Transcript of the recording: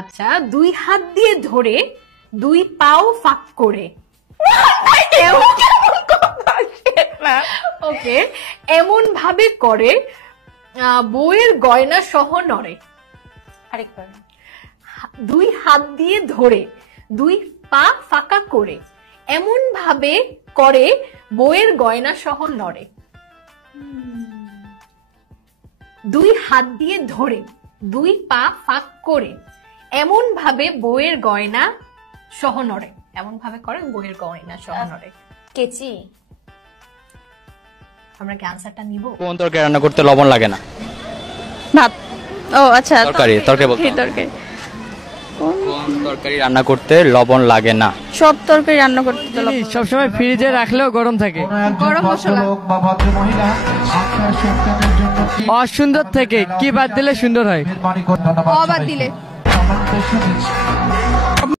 আচ্ছা, দুই হাত দিয়ে ধরে দুই পাও ফাঁক করে। ওকে, এমন ভাবে করে বউয়ের গয়না সহ নড়ে। আরেকবার। দুই হাত দিয়ে ধরে দুই পা ফাঁকা করে এমন ভাবে করে বউয়ের গয়না সহ নড়ে। দুই হাত দিয়ে ধরে দুই পা ফাঁক করে এমন ভাবে বউয়ের গয়না সহ নড়ে। এমন ভাবে করে বউয়ের গয়না সহ নড়ে। কেচি। আমরা কি আনসারটা নিব? কোন তরকারি রান্না করতে লবণ লাগে না? ভাত। ও আচ্ছা, তরকারি বলতে হবে। তরকারি। কোন তরকারি রান্না করতে লবণ লাগে না? সব তরকারি রান্না করতে সবসময় ফ্রিজে রাখলেও গরম থাকে। গরম মশলা। অসুন্দর থেকে কি বাদ দিলে সুন্দর হয়? অবাদ দিলে।